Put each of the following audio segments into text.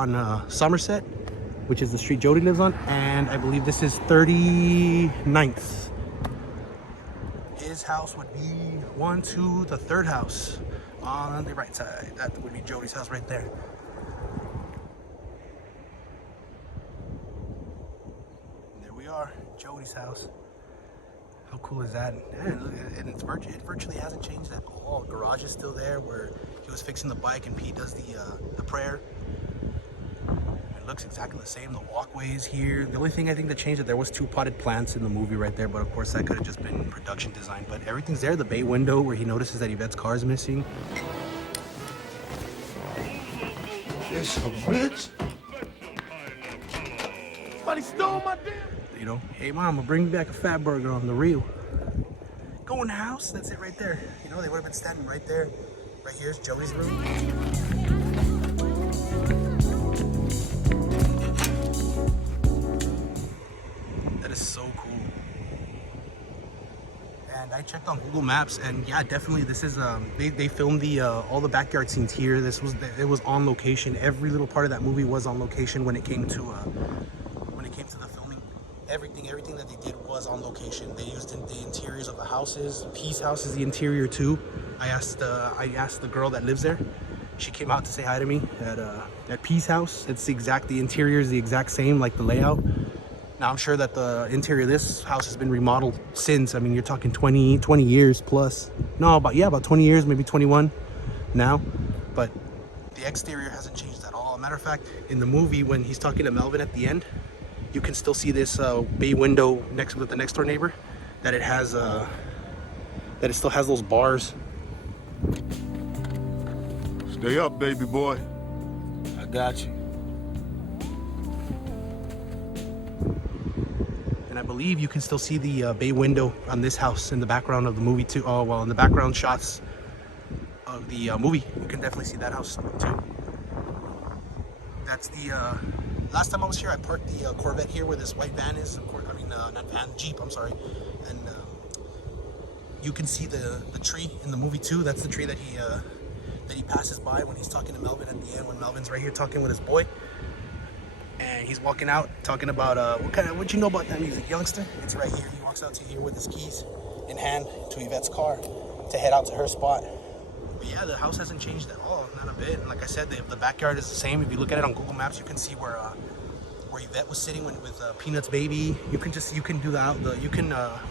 on Somerset, which is the street Jody lives on, and I believe this is 39th. His house would be 1, 2, the third house on the right side. That would be Jody's house right there. And there we are, Jody's house. How cool is that? And it virtually hasn't changed at all. Garage is still there where he was fixing the bike and Pete does the prayer. It looks exactly the same. The walkways here. The only thing I think that changed, that there was 2 potted plants in the movie right there, but of course that could have just been production design. But everything's there. The bay window where he notices that Yvette's car is missing. This a bitch. Somebody stole my damn. You know, hey mama, bring me back a fat burger on the real. Go in the house. That's it right there. You know, they would have been standing right there. Right here's Jody's room. That is so cool. And I checked on Google Maps, and yeah, definitely this is they filmed the all the backyard scenes here. It was on location. Every little part of that movie was on location when it came to the filming. Everything that they did was on location. They used the interiors of the houses. Peace house is the interior too. I asked the girl that lives there. She came out to say hi to me at Peace house. The interior is the exact same, like the layout. Now I'm sure that the interior of this house has been remodeled since. I mean, you're talking 20 years plus. No, about 20 years, maybe 21 now. But the exterior hasn't changed at all. As a matter of fact, in the movie, when he's talking to Melvin at the end, you can still see this bay window next with the next door neighbor, that it still has those bars. Stay up, baby boy. I got you. And I believe you can still see the bay window on this house in the background of the movie too. Oh, well, in the background shots of the movie, you can definitely see that house too. That's the last time I was here, I parked the Corvette here where this white van is. Not van, Jeep, I'm sorry. And you can see the tree in the movie too. That's the tree that he passes by when he's talking to Melvin at the end, when Melvin's right here talking with his boy. And he's walking out talking about what you know about that music, youngster? It's right here. He walks out to here with his keys in hand to Yvette's car to head out to her spot. But yeah, the house hasn't changed at all, not a bit. And like I said, the backyard is the same. If you look at it on Google Maps, you can see where Yvette was sitting with Peanut's baby. You can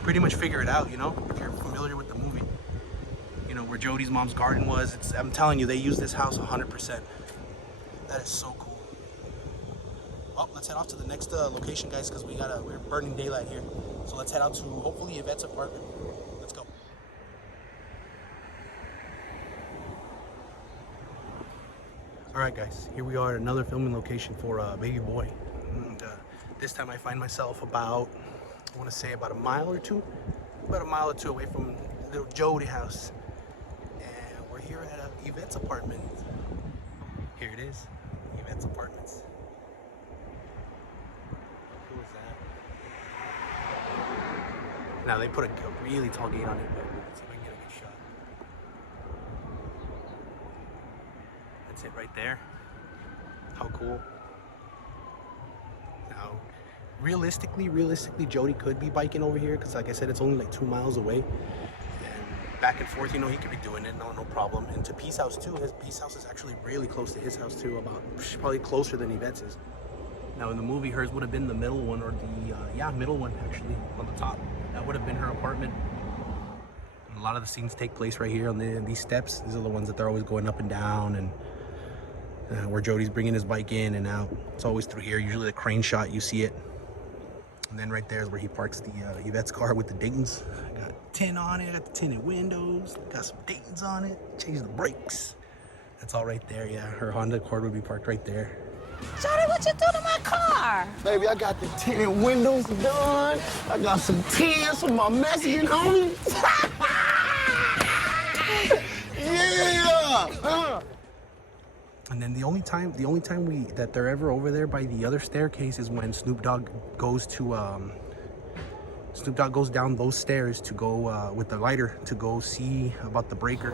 pretty much figure it out, you know, if you're familiar with the movie. You know, where Jody's mom's garden was. I'm telling you, they use this house 100%. That is so cool. Well, let's head off to the next location, guys, because we're burning daylight here. So let's head out to hopefully Yvette's apartment. Let's go. All right, guys, here we are at another filming location for Baby Boy. And this time I find myself about a mile or two away from little Jody house. And we're here at Yvette's apartment. Here it is, Yvette's apartments. How cool is that? Now they put a really tall gate on it, but let's see if I can get a good shot. That's it right there. How cool. Now, realistically, Jody could be biking over here because, like I said, it's only like 2 miles away. And back and forth, you know, he could be doing it, no problem. And to Peace House too. His Peace House is actually really close to his house too, probably closer than Yvette's is. Now in the movie, hers would have been the middle one, or the middle one actually on the top. That would have been her apartment. And a lot of the scenes take place right here on these steps. These are the ones that they're always going up and down, and where Jody's bringing his bike in and out. It's always through here. Usually the crane shot, you see it. And then right there is where he parks the Yvette's car with the Dayton's. I got tin on it, I got the tinted windows, got some Dayton's on it, changed the brakes. That's all right there, yeah. Her Honda Accord would be parked right there. Jody, what you do to my car? Baby, I got the tinted windows done. I got some tins for my Mexican homies. Yeah! And then the only time that they're ever over there by the other staircase is when Snoop Dogg goes down those stairs to go with the lighter to go see about the breaker.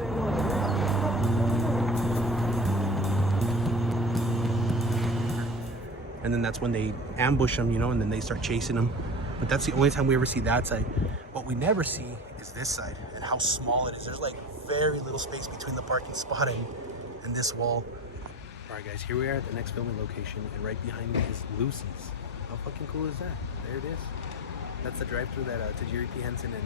and then that's when they ambush him, you know, and then they start chasing him. But that's the only time we ever see that side. What we never see is this side and how small it is. There's like very little space between the parking spot and this wall. All right, guys, here we are at the next filming location, and right behind me is Lucy's. How fucking cool is that? There it is. That's the drive-through that Tajiri P. Henson and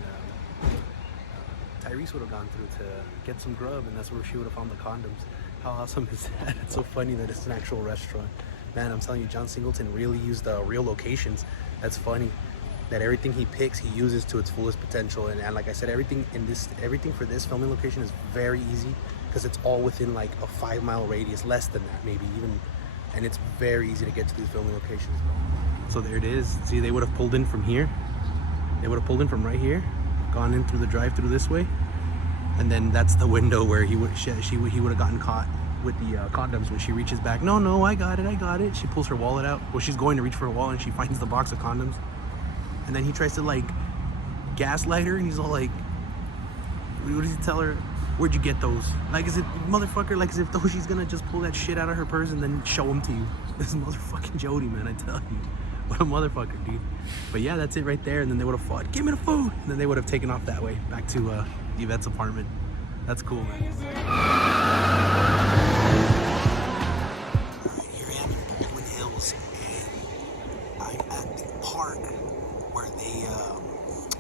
Tyrese would have gone through to get some grub, and that's where she would have found the condoms. How awesome is that? It's so funny that it's an actual restaurant. Man, I'm telling you, John Singleton really used real locations. That's funny. That everything he picks, he uses to its fullest potential. And like I said, everything for this filming location is very easy because it's all within like a 5-mile radius, less than that maybe even. And it's very easy to get to these filming locations. So there it is. See, they would have pulled in from here. They would have pulled in from right here, gone in through the drive-through this way, and then that's the window where he would have gotten caught with the condoms. When she reaches back, no, I got it. She pulls her wallet out. Well, she's going to reach for her wallet, and she finds the box of condoms, and then he tries to like gaslight her, and he's all like, what does he tell her? Where'd you get those? Like, is it motherfucker? Like, as if though she's gonna just pull that shit out of her purse and then show them to you. This motherfucking Jody, man, I tell you. What a motherfucker, dude. But yeah, that's it right there. And then they would have fought, give me the food. And then they would have taken off that way, back to Yvette's apartment. That's cool, man. Alright, here I am in Baldwin Hills, and I'm at the park where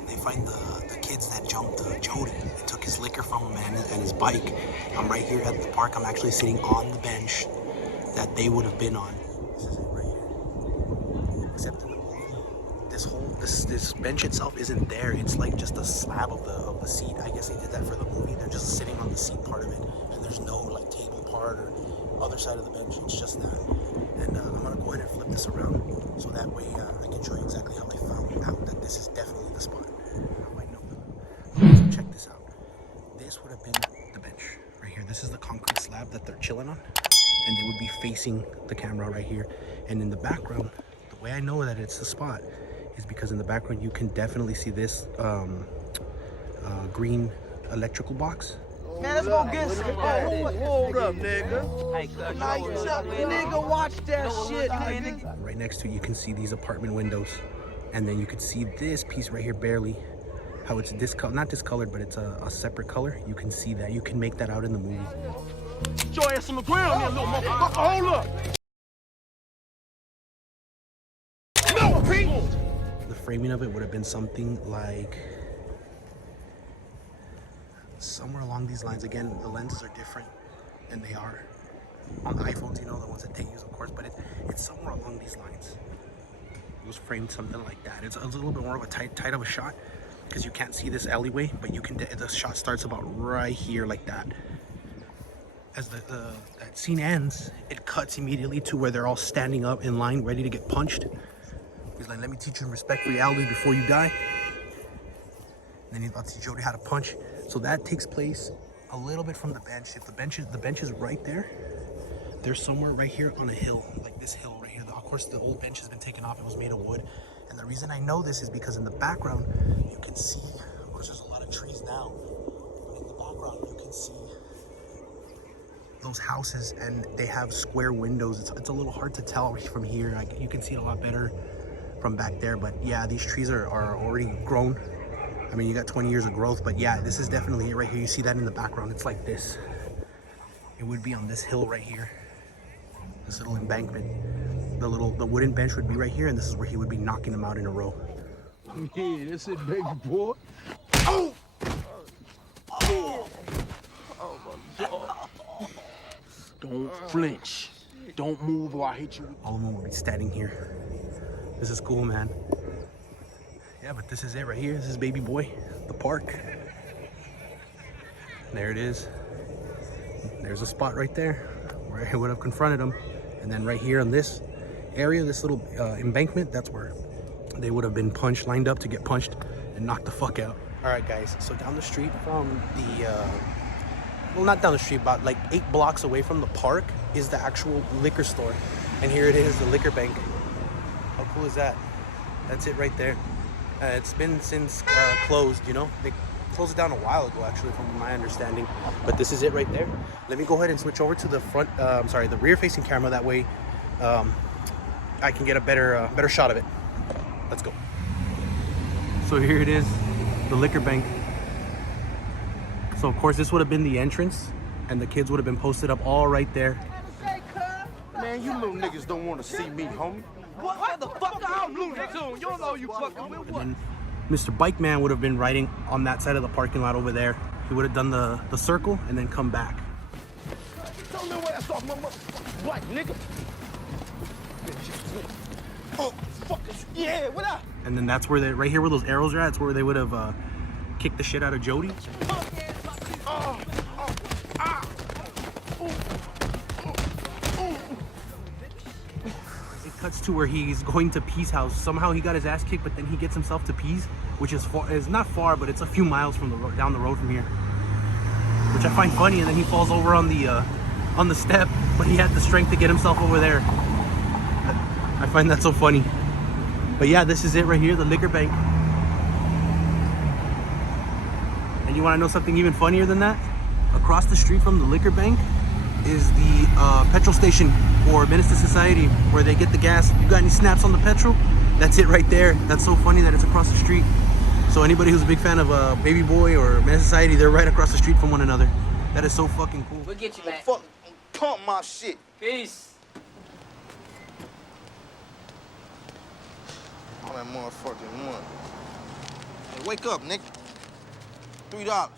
they find the kids that jumped Jody and took his liquor from him and his bike. I'm right here at the park. I'm actually sitting on the bench that they would have been on. This is it right here. Except in the movie, this bench itself isn't there. It's like just a slab of the seat. I guess they did that for the movie. They're just sitting on the seat part of it, and there's no like table part or other side of the bench. It's just that. And I'm gonna go ahead and flip this around so that way I can show you exactly how I found out that this is definitely the spot. How I know that. So check this out. This would have been the bench right here. This is the concrete slab that they're chilling on, and they would be facing the camera right here. And in the background, the way I know that it's the spot is because in the background you can definitely see this green electrical box. Man, let's go get some. Hold up, nigga. Nigga, watch that shit, nigga. Right next to it, you can see these apartment windows, and then you can see this piece right here barely. How it's not discolored, but it's a separate color. You can see that. You can make that out in the movie. Put your ass on the ground, there, little motherfucker. Hold up. No, Pete. The framing of it would have been something like somewhere along these lines. Again, the lenses are different than they are on the iPhones, you know, the ones that they use, of course, but it's somewhere along these lines. It was framed something like that. It's a little bit more of a tight of a shot because you can't see this alleyway, but you can. The shot starts about right here like that. As that scene ends, it cuts immediately to where they're all standing up in line, ready to get punched. He's like, let me teach you respect reality before you die. And then he's about to teach Jody how to punch. So that takes place a little bit from the bench. If the bench is right there, they're somewhere right here on a hill, like this hill right here. Of course, the old bench has been taken off. It was made of wood. And the reason I know this is because in the background, you can see, of course, there's a lot of trees now. In the background, you can see those houses, and they have square windows. It's a little hard to tell from here. You can see it a lot better from back there, but yeah, these trees are already grown. I mean, you got 20 years of growth, but yeah, this is definitely it right here. You see that in the background. It's like this. It would be on this hill right here, this little embankment. The wooden bench would be right here, and this is where he would be knocking them out in a row. Yeah, that's it, baby boy. Oh! Oh! Oh, my God. Don't flinch. Don't move or I hit you. All of them will be standing here. This is cool, man. Yeah, but this is it right here. This is baby boy, the park. There it is. There's a spot right there where I would have confronted him. And then right here on this area, this little embankment, that's where they would have been lined up to get punched and knocked the fuck out. All right, guys, so down the street from the, well, not down the street, about like 8 blocks away from the park is the actual liquor store. And here it is, the liquor bank. How cool is that? That's it right there. It's been since closed, you know? They closed it down a while ago, actually, from my understanding. But this is it right there. Let me go ahead and switch over to the front, the rear-facing camera. That way, I can get a better shot of it. Let's go. So here it is, the liquor bank. So of course this would have been the entrance, and the kids would have been posted up all right there. Man, you little niggas don't want to see me, homie. What the fuck? I'm Looney Tune. You don't know you fucking with what? And Mr. Bike Man would have been riding on that side of the parking lot over there. He would have done the circle and then come back. Tell me where that's off my motherfucking bike, nigga. Oh, fuckers. Yeah, what up? And then that's where right here where those arrows are at, it's where they would have kicked the shit out of Jody. It cuts to where he's going to Peace House. Somehow he got his ass kicked, but then he gets himself to Peace, which is not far, but it's a few miles from down the road from here, which I find funny. And then he falls over on the step, but he had the strength to get himself over there. I find that so funny. But yeah, this is it right here, the liquor bank. And you want to know something even funnier than that? Across the street from the liquor bank is the petrol station for Menace to Society, where they get the gas. You got any snaps on the petrol? That's it right there. That's so funny that it's across the street. So anybody who's a big fan of Baby Boy or Menace to Society, they're right across the street from one another. That is so fucking cool. We'll get you back. Fuck, pump my shit. Peace. All that motherfucking money. Hey, wake up, nigga. $3.